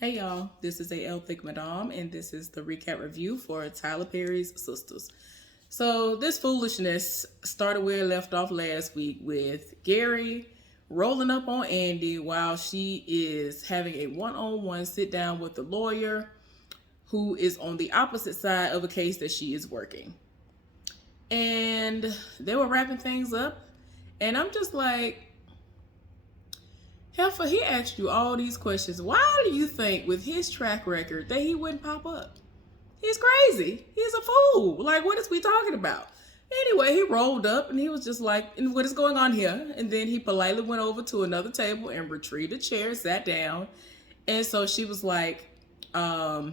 Hey y'all, this is AL Thick Madame, and this is the recap review for Tyler Perry's Sistas. So, this foolishness started where it left off last week with Gary rolling up on Andy while she is having a one on one sit down with the lawyer who is on the opposite side of a case that she is working. And they were wrapping things up, and I'm just like, Heifer, he asked you all these questions. Why do you think, with his track record, that he wouldn't pop up? He's crazy. He's a fool. Like, what is we talking about? Anyway, he rolled up and he was just like, and what is going on here? And then he politely went over to another table and retrieved a chair, sat down. And so she was like, so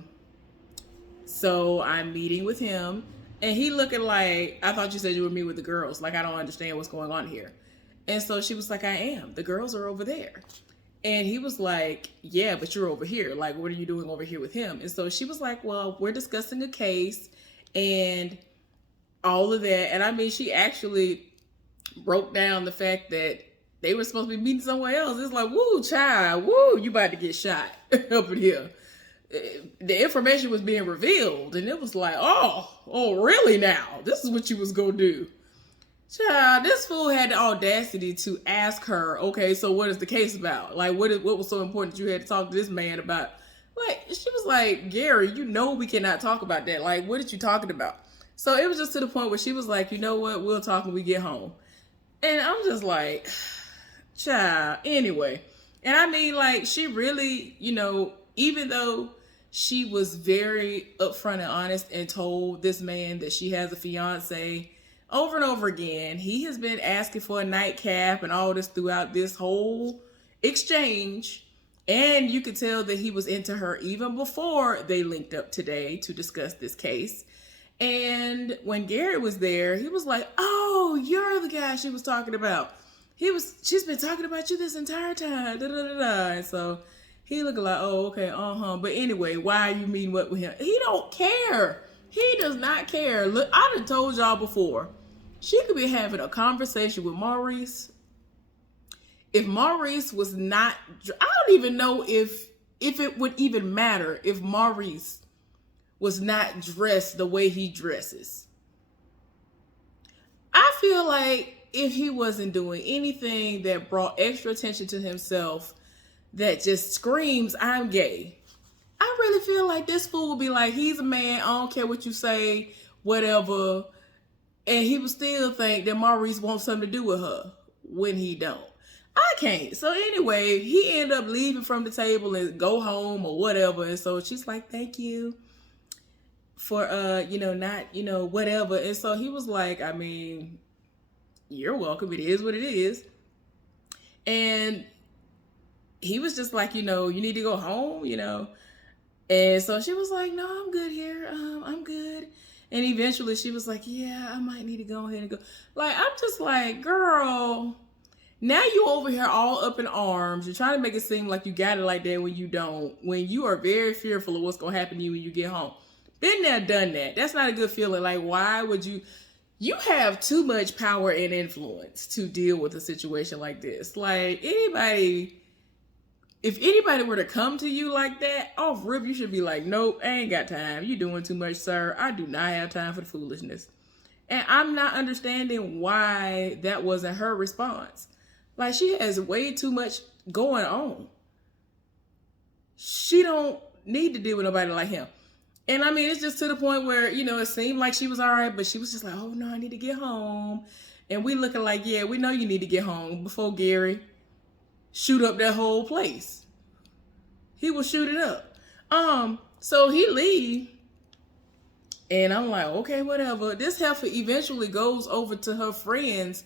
I'm meeting with him. And he looking like, I thought you said you were meeting with the girls. Like, I don't understand what's going on here. And so she was like, I am. The girls are over there. And he was like, yeah, but you're over here. Like, what are you doing over here with him? And so she was like, well, we're discussing a case and all of that. And I mean, she actually broke down the fact that they were supposed to be meeting somewhere else. It's like, woo, child, woo, you about to get shot up in here. The information was being revealed. And it was like, oh, really now? This is what you was going to do. Child, this fool had the audacity to ask her, okay, so what is the case about? Like, what was so important that you had to talk to this man about? Like, she was like, Gary, you know we cannot talk about that. Like, what are you talking about? So it was just to the point where she was like, you know what, we'll talk when we get home. And I'm just like, child, anyway. And I mean, like, she really, even though she was very upfront and honest and told this man that she has a fiance over and over again, he has been asking for a nightcap and all this throughout this whole exchange. And you could tell that he was into her even before they linked up today to discuss this case. And when Garrett was there, he was like, oh, you're the guy she was talking about. She's been talking about you this entire time. Da, da, da, da. And so he looked like, oh, okay, But anyway, why are you meeting what with him? He don't care. He does not care. Look, I done told y'all before. She could be having a conversation with Maurice. If Maurice was not, I don't even know if it would even matter if Maurice was not dressed the way he dresses. I feel like if he wasn't doing anything that brought extra attention to himself, that just screams, I'm gay, I really feel like this fool would be like, he's a man, I don't care what you say, whatever. And he would still think that Maurice wants something to do with her when he don't. I can't. So anyway, he ended up leaving from the table and go home or whatever. And so she's like, thank you for, not, whatever. And so he was like, I mean, you're welcome. It is what it is. And he was just like, you need to go home, And so she was like, no, I'm good here. I'm good. And eventually she was like, yeah, I might need to go ahead and go. Like, I'm just like, girl, now you over here all up in arms. You're trying to make it seem like you got it like that when you don't. When you are very fearful of what's going to happen to you when you get home. Been there, done that. That's not a good feeling. Like, why would you? You have too much power and influence to deal with a situation like this. Like, if anybody were to come to you like that, off rip, you should be like, nope, I ain't got time. You doing too much, sir. I do not have time for the foolishness. And I'm not understanding why that wasn't her response. Like, she has way too much going on. She don't need to deal with nobody like him. And I mean, it's just to the point where, it seemed like she was all right, but she was just like, oh no, I need to get home. And we looking like, yeah, we know you need to get home before Gary shoot up that whole place. He will shoot it up. So he leave. And I'm like, okay, whatever. This heifer eventually goes over to her friends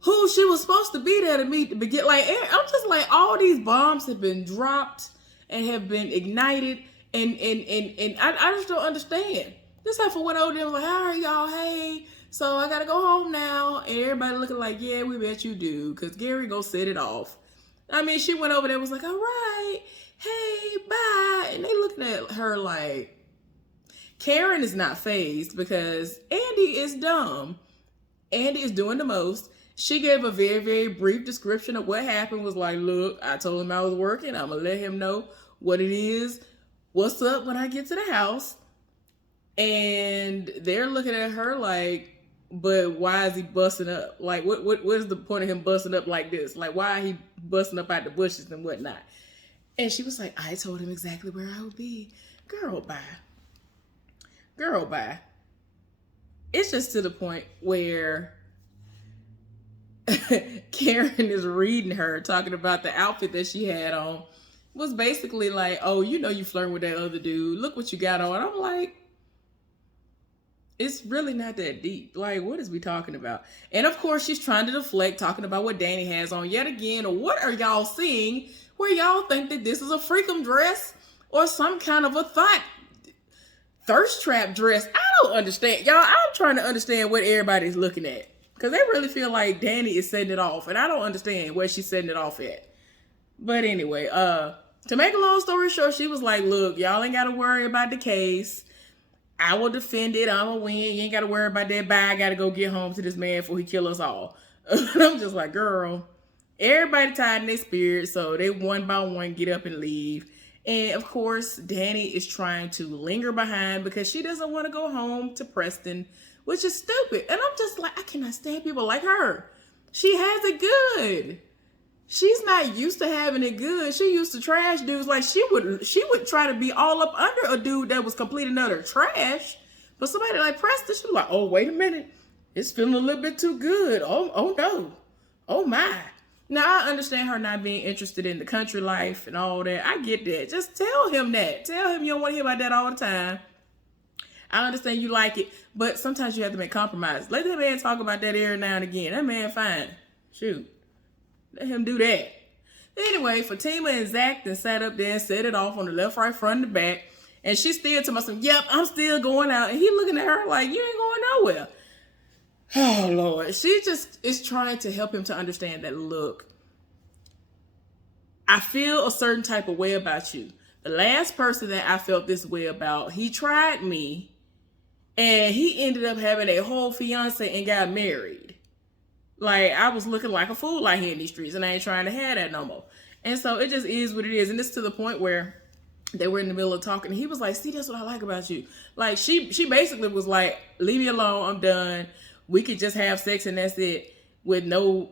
who she was supposed to be there to meet to begin. Like, I'm just like, all these bombs have been dropped and have been ignited. And I just don't understand. This heifer went over there and was like, how are y'all? Hey, so I got to go home now. And everybody looking like, yeah, we bet you do. Because Gary go set it off. I mean, she went over there and was like, all right, hey, bye. And they looking at her like, Karen is not fazed because Andy is dumb. Andy is doing the most. She gave a very, very brief description of what happened. Was like, look, I told him I was working. I'm going to let him know what it is, what's up when I get to the house. And they're looking at her like, but why is he busting up? Like, what is the point of him busting up like this? Like, why he busting up out the bushes and whatnot? And she was like, I told him exactly where I would be. Girl, bye. Girl, bye. It's just to the point where Karen is reading her, talking about the outfit that she had on. Was basically like, oh, you know you flirting with that other dude. Look what you got on. I'm like, it's really not that deep. Like, what is we talking about? And of course, she's trying to deflect, talking about what Danny has on yet again. Or what are y'all seeing where y'all think that this is a freakum dress or some kind of a thirst trap dress? I don't understand. Y'all, I'm trying to understand what everybody's looking at. Because they really feel like Danny is setting it off. And I don't understand where she's setting it off at. But anyway, to make a long story short, she was like, look, y'all ain't got to worry about the case. I will defend it. I'm going to win. You ain't got to worry about that. Bye. I got to go get home to this man before he kill us all. I'm just like, girl, everybody tied in their spirit. So they one by one get up and leave. And of course, Danny is trying to linger behind because she doesn't want to go home to Preston, which is stupid. And I'm just like, I cannot stand people like her. She has it good. She's not used to having it good. She used to trash dudes. Like she would try to be all up under a dude that was complete and utter trash. But somebody like Preston, she was like, oh, wait a minute. It's feeling a little bit too good. Oh no. Oh my. Now I understand her not being interested in the country life and all that. I get that. Just tell him that. Tell him you don't want to hear about that all the time. I understand you like it, but sometimes you have to make compromises. Let that man talk about that every now and again. That man fine. Shoot. Let him do that. Anyway, Fatima and Zach then sat up there and set it off on the left, right, front, and the back. And she's still to myself, yep, I'm still going out. And he looking at her like, you ain't going nowhere. Oh, Lord. She just is trying to help him to understand that, look, I feel a certain type of way about you. The last person that I felt this way about, he tried me. And he ended up having a whole fiance and got married. Like, I was looking like a fool out here in these streets, and I ain't trying to have that no more. And so it just is what it is. And it's to the point where they were in the middle of talking. And he was like, see, that's what I like about you. Like, she basically was like, leave me alone. I'm done. We could just have sex and that's it, with no,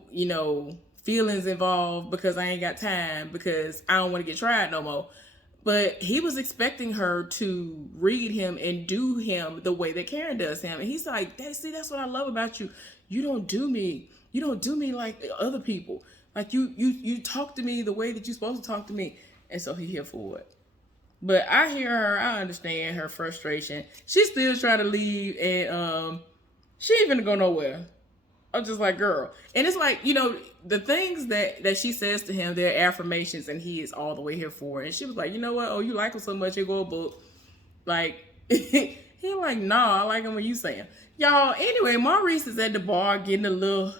feelings involved, because I ain't got time, because I don't want to get tried no more. But he was expecting her to read him and do him the way that Karen does him. And he's like, see, that's what I love about you. You don't do me. You don't do me like other people. Like you talk to me the way that you're supposed to talk to me. And so he here for it. But I hear her. I understand her frustration. She's still trying to leave, and she ain't gonna go nowhere. I'm just like, girl. And it's like, the things that she says to him, they're affirmations, and he is all the way here for it. And she was like, you know what? Oh, you like him so much, you go a book. Like, he like, nah, I like him when you say him. Y'all, anyway, Maurice is at the bar getting a little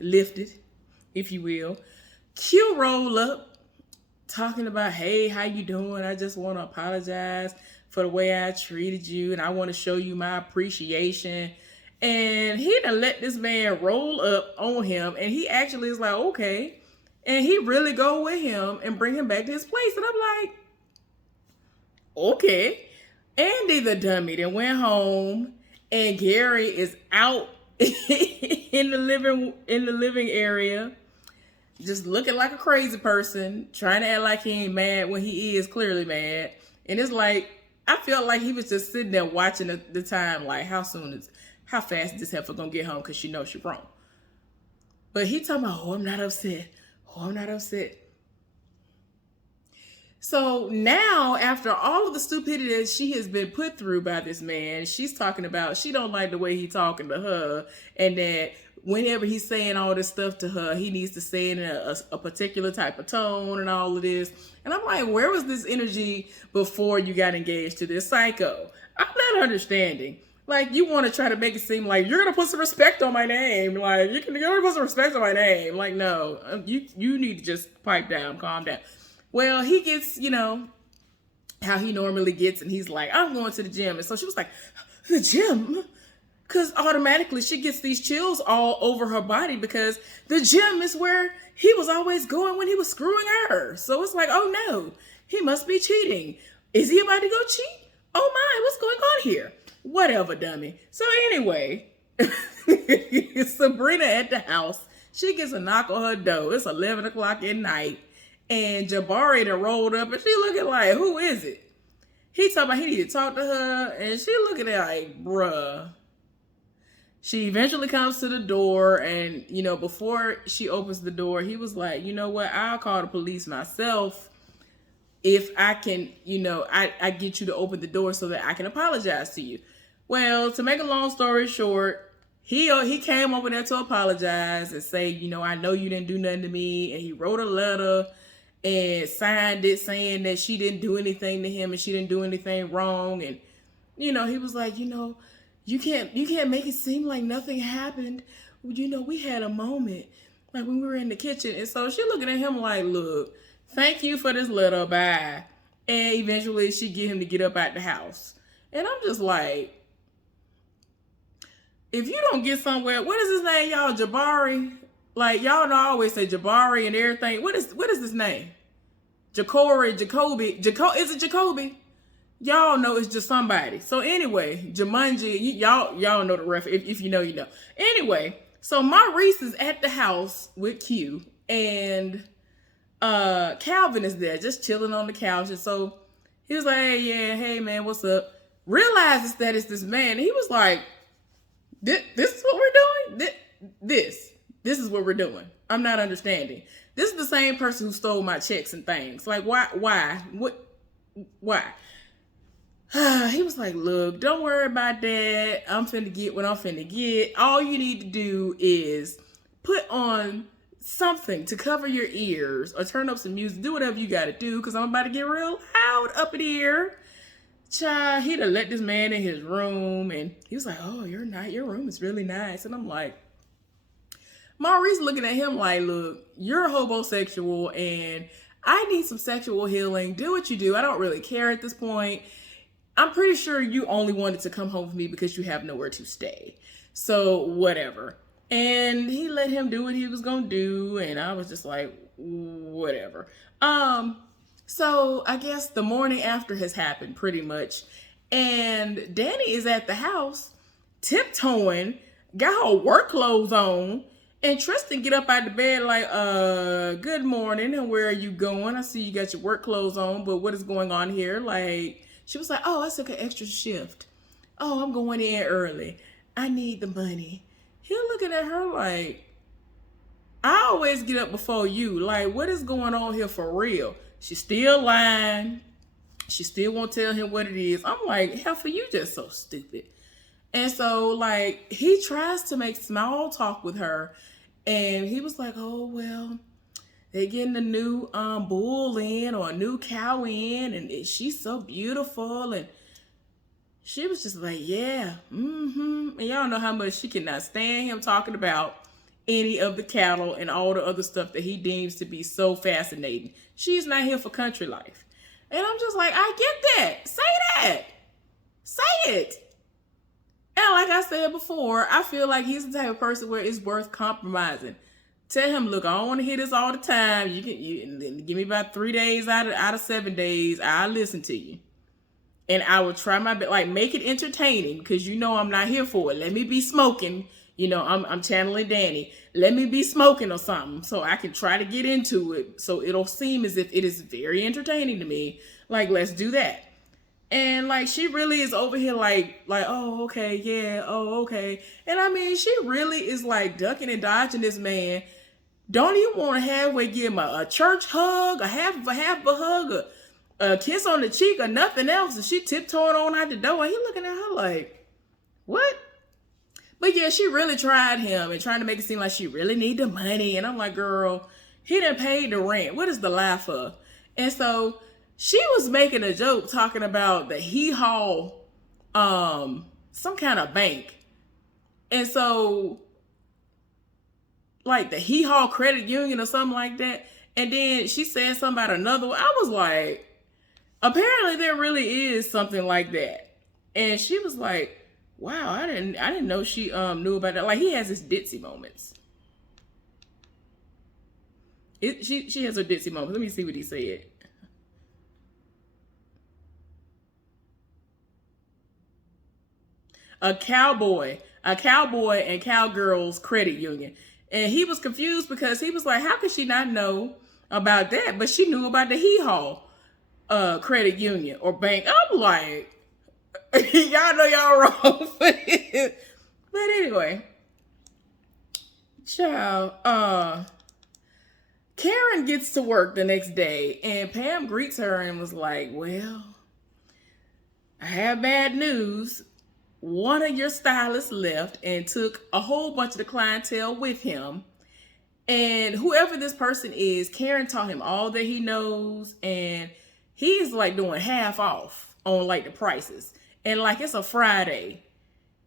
lifted, if you will. Q roll up, talking about, hey, how you doing? I just want to apologize for the way I treated you, and I want to show you my appreciation. And he done let this man roll up on him, and he actually is like, okay. And he really go with him and bring him back to his place. And I'm like, okay. Andy the dummy then went home, and Gary is out in the living area, just looking like a crazy person, trying to act like he ain't mad when he is clearly mad. And it's like, I felt like he was just sitting there watching the time, like, how fast is this heifer gonna get home, because she knows she's wrong. But he talking about, oh, I'm not upset. Oh, I'm not upset. So now, after all of the stupidity that she has been put through by this man, she's talking about she don't like the way he talking to her, and that whenever he's saying all this stuff to her, he needs to say it in a particular type of tone and all of this. And I'm like, where was this energy before you got engaged to this psycho? I'm not understanding. Like, you want to try to make it seem like you're going to put some respect on my name. Like, you're going to put some respect on my name. Like, no, you need to just pipe down, calm down. Well, he gets, how he normally gets, and he's like, I'm going to the gym. And so she was like, the gym? Because automatically she gets these chills all over her body because the gym is where he was always going when he was screwing her. So it's like, oh no, he must be cheating. Is he about to go cheat? Oh my, what's going on here? Whatever, dummy. So anyway, Sabrina at the house, she gets a knock on her door. It's 11 o'clock at night. And Jabari done rolled up and she looking like, who is it? He talking about he need to talk to her. And she looking at like, bruh. She eventually comes to the door and, you know, before she opens the door, he was like, you know what? I'll call the police myself if I can, you know, I get you to open the door so that I can apologize to you. Well, to make a long story short, he came over there to apologize and say, you know, I know you didn't do nothing to me. And he wrote a letter and signed it saying that she didn't do anything to him and she didn't do anything wrong. And, you know, he was like, you know, you can't make it seem like nothing happened. You know, we had a moment like when we were in the kitchen. And so she looking at him like, look, thank you for this letter, bye. And eventually she get him to get up out the house. And I'm just like, if you don't get somewhere, what is his name, y'all? Jabari? Like, y'all know I always say Jabari and everything. What is his name? Jacoby. Is it Jacoby? Y'all know it's just somebody. So anyway, Jumanji, y'all know the ref. If you know, you know. Anyway, so Maurice is at the house with Q, and Calvin is there, just chilling on the couch. And so he was like, hey man, what's up? Realizes that it's this man. And he was like, this is what we're doing? This is what we're doing. I'm not understanding. This is the same person who stole my checks and things. Like, why? Why? He was like, look, don't worry about that. I'm finna get what I'm finna get. All you need to do is put on something to cover your ears or turn up some music. Do whatever you gotta do because I'm about to get real loud up in here. Child, he done let this man in his room and he was like, oh, your room is really nice. And I'm like, Maurice looking at him like, look, you're homosexual and I need some sexual healing. Do what you do. I don't really care at this point. I'm pretty sure you only wanted to come home with me because you have nowhere to stay. So whatever. And he let him do what he was going to do. And I was just like, whatever. So I guess the morning after has happened pretty much. And Danny is at the house tiptoeing, got her work clothes on. And Tristan get up out of the bed like, good morning. And where are you going? I see you got your work clothes on, but what is going on here? Like, she was like, oh, I took an extra shift. Oh, I'm going in early. I need the money. He looking at her like, I always get up before you. Like, what is going on here for real? She's still lying. She still won't tell him what it is. I'm like, hell, for you just so stupid. And so, like, he tries to make small talk with her. And he was like, oh, well, they're getting a new bull in or a new cow in. And she's so beautiful. And she was just like, yeah, And y'all know how much she cannot stand him talking about any of the cattle and all the other stuff that he deems to be so fascinating. She's not here for country life. And I'm just like, I get that. Say that. Say it. And like I said before, I feel like he's the type of person where it's worth compromising. Tell him, look, I don't want to hear this all the time. You can give me about 3 days out of 7 days. I'll listen to you. And I will try my best, like make it entertaining because you know I'm not here for it. Let me be smoking. You know, I'm channeling Danny. Let me be smoking or something so I can try to get into it. So it'll seem as if it is very entertaining to me. Like, let's do that. And like, she really is over here like, oh, okay, yeah, oh, okay. And I mean, she really is like ducking and dodging this man. Don't even want to halfway give him a church hug, a half of a hug, a kiss on the cheek or nothing else. And she tiptoeing on out the door. And he looking at her like, what? But yeah, she really tried him and trying to make it seem like she really need the money. And I'm like, girl, he done paid the rent. What is the lie for? And so she was making a joke talking about the hee-haw, some kind of bank. And so, like the hee-haw credit union or something like that. And then she said something about another one. I was like, apparently there really is something like that. And she was like, Wow, I didn't know she knew about that. Like he has his ditzy moments. She has her ditzy moments. Let me see what he said. A cowboy and cowgirls credit union. And he was confused because he was like, how could she not know about that? But she knew about the Hee Haw credit union or bank. I'm like, y'all know y'all wrong. But anyway, child, Karen gets to work the next day and Pam greets her and was like, well, I have bad news. One of your stylists left and took a whole bunch of the clientele with him. And whoever this person is, Karen taught him all that he knows. And he's like doing half off on like the prices. And like it's a Friday.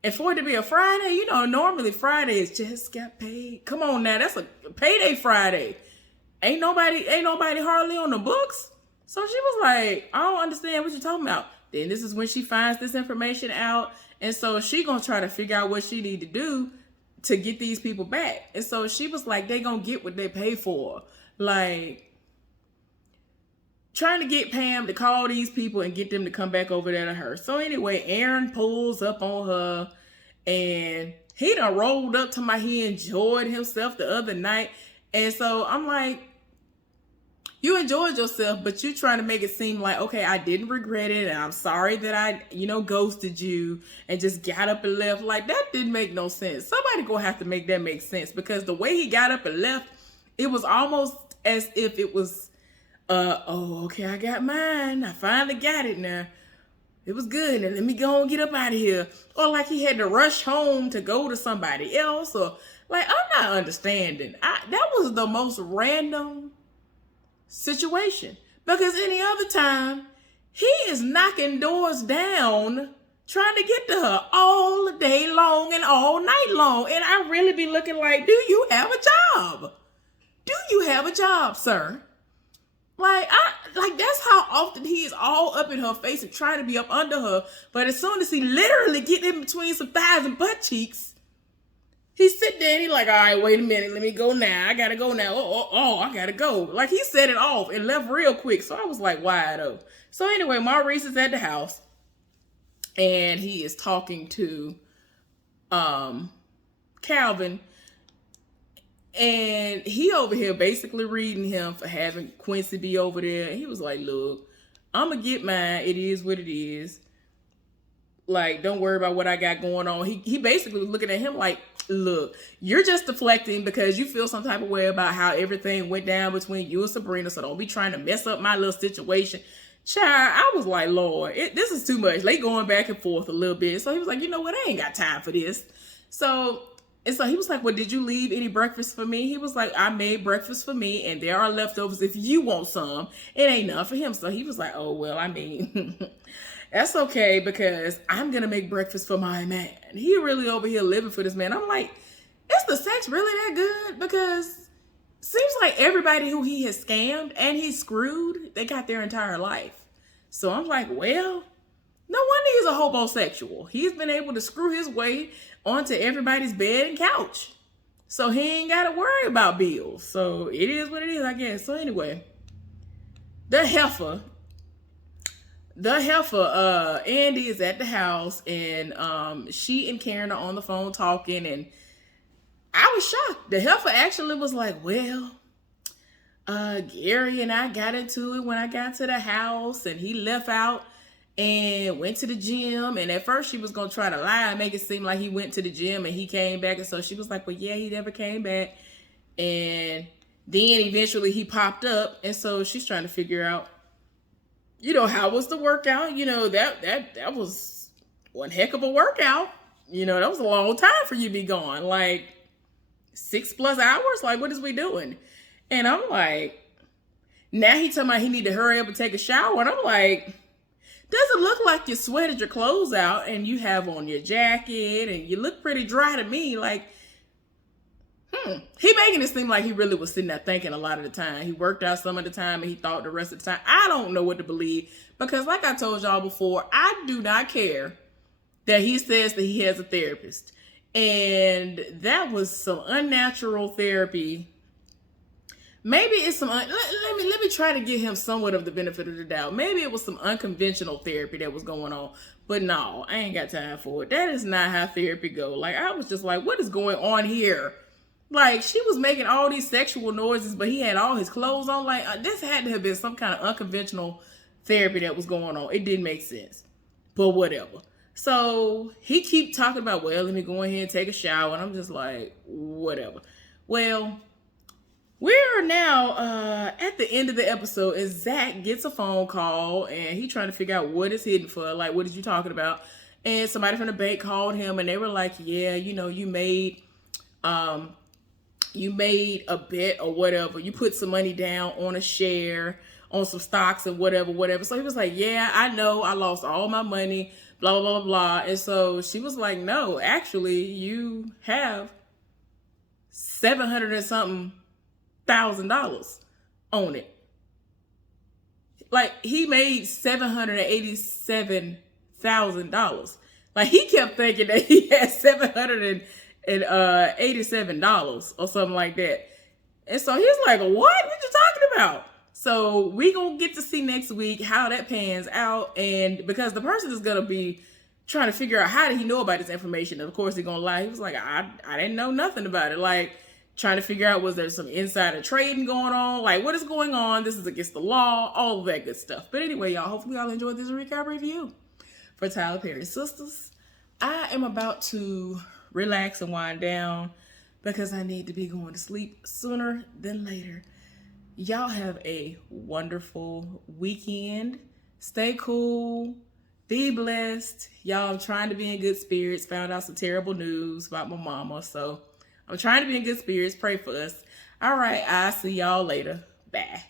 And for it to be a Friday, you know, normally Friday is just got paid. Come on now, that's a payday Friday. Ain't nobody hardly on the books. So she was like, I don't understand what you're talking about. Then this is when she finds this information out. And so she gonna try to figure out what she need to do to get these people back. And so she was like, they gonna get what they pay for. Like, trying to get Pam to call these people and get them to come back over there to her. So anyway, Aaron pulls up on her and he done rolled up to my, he enjoyed himself the other night. And so I'm like, you enjoyed yourself, but you trying to make it seem like, okay, I didn't regret it. And I'm sorry that I, ghosted you and just got up and left. Like that didn't make no sense. Somebody gonna have to make that make sense because the way he got up and left, it was almost as if it was, oh, okay, I got mine. I finally got it now. It was good. And let me go and get up out of here. Or like he had to rush home to go to somebody else. Or like, I'm not understanding. That was the most random situation. Because any other time, he is knocking doors down, trying to get to her all day long and all night long. And I really be looking like, do you have a job? Do you have a job, sir? Like that's how often he is all up in her face and trying to be up under her. But as soon as he literally get in between some thighs and butt cheeks, he sit there and he like, all right, wait a minute, let me go now. I gotta go now. Oh, I gotta go. Like he set it off and left real quick. So I was like, why though? So anyway, Maurice is at the house and he is talking to Calvin. And he over here basically reading him for having Quincy be over there. And he was like, look, I'm going to get mine. It is what it is. Like, don't worry about what I got going on. He basically was looking at him like, look, you're just deflecting because you feel some type of way about how everything went down between you and Sabrina. So don't be trying to mess up my little situation. Child, I was like, Lord, this is too much. They going back and forth a little bit. So he was like, you know what? I ain't got time for this. And so he was like, well, did you leave any breakfast for me? He was like, I made breakfast for me and there are leftovers if you want some. It ain't enough for him. So he was like, oh, well, I mean, that's okay because I'm going to make breakfast for my man. He really over here living for this man. I'm like, is the sex really that good? Because seems like everybody who he has scammed and he screwed, they got their entire life. So I'm like, well, no wonder he's a homosexual. He's been able to screw his way onto everybody's bed and couch. So he ain't got to worry about bills. So it is what it is, I guess. So anyway, the heifer, Andy is at the house and she and Karen are on the phone talking and I was shocked. The heifer actually was like, well, Gary and I got into it when I got to the house and he left out and went to the gym. And at first she was going to try to lie and make it seem like he went to the gym and he came back. And so she was like, well, yeah, he never came back. And then eventually he popped up. And so she's trying to figure out, how was the workout? That was one heck of a workout. That was a long time for you to be gone. Like 6+ hours. Like, what is we doing? And I'm like, now he talking about he need to hurry up and take a shower. And I'm like, does it look like you sweated your clothes out and you have on your jacket and you look pretty dry to me? Like, he making it seem like he really was sitting there thinking a lot of the time. He worked out some of the time and he thought the rest of the time. I don't know what to believe because like I told y'all before, I do not care that he says that he has a therapist. And that was some unnatural therapy. Maybe it's some, let me try to give him somewhat of the benefit of the doubt. Maybe it was some unconventional therapy that was going on. But no, I ain't got time for it. That is not how therapy go. Like, I was just like, what is going on here? Like, she was making all these sexual noises, but he had all his clothes on. Like, this had to have been some kind of unconventional therapy that was going on. It didn't make sense. But whatever. So he keep talking about, well, let me go ahead and take a shower. And I'm just like, whatever. Well, we're now at the end of the episode, and Zach gets a phone call, and he trying to figure out what it's hidden for. Like, what is you talking about? And somebody from the bank called him, and they were like, yeah, you know, you made a bet or whatever. You put some money down on a share, on some stocks and whatever. So he was like, yeah, I know, I lost all my money, blah, blah, blah, blah. And so she was like, no, actually, you have 700 and something $1,000 on it. Like, he made $787,000. Like, he kept thinking that he had $787 or something like that. And so he's like, what? What you talking about? So we gonna get to see next week how that pans out. And because the person is gonna be trying to figure out how did he know about this information. And of course he's gonna lie. He was like, I didn't know nothing about it. Like, trying to figure out, was there some insider trading going on? Like, what is going on? This is against the law, all of that good stuff. But anyway, y'all, hopefully y'all enjoyed this recap review for Tyler Perry's Sistas. I am about to relax and wind down because I need to be going to sleep sooner than later. Y'all have a wonderful weekend. Stay cool. Be blessed. Y'all, I'm trying to be in good spirits. Found out some terrible news about my mama, so I'm trying to be in good spirits. Pray for us. All right, I'll see y'all later. Bye.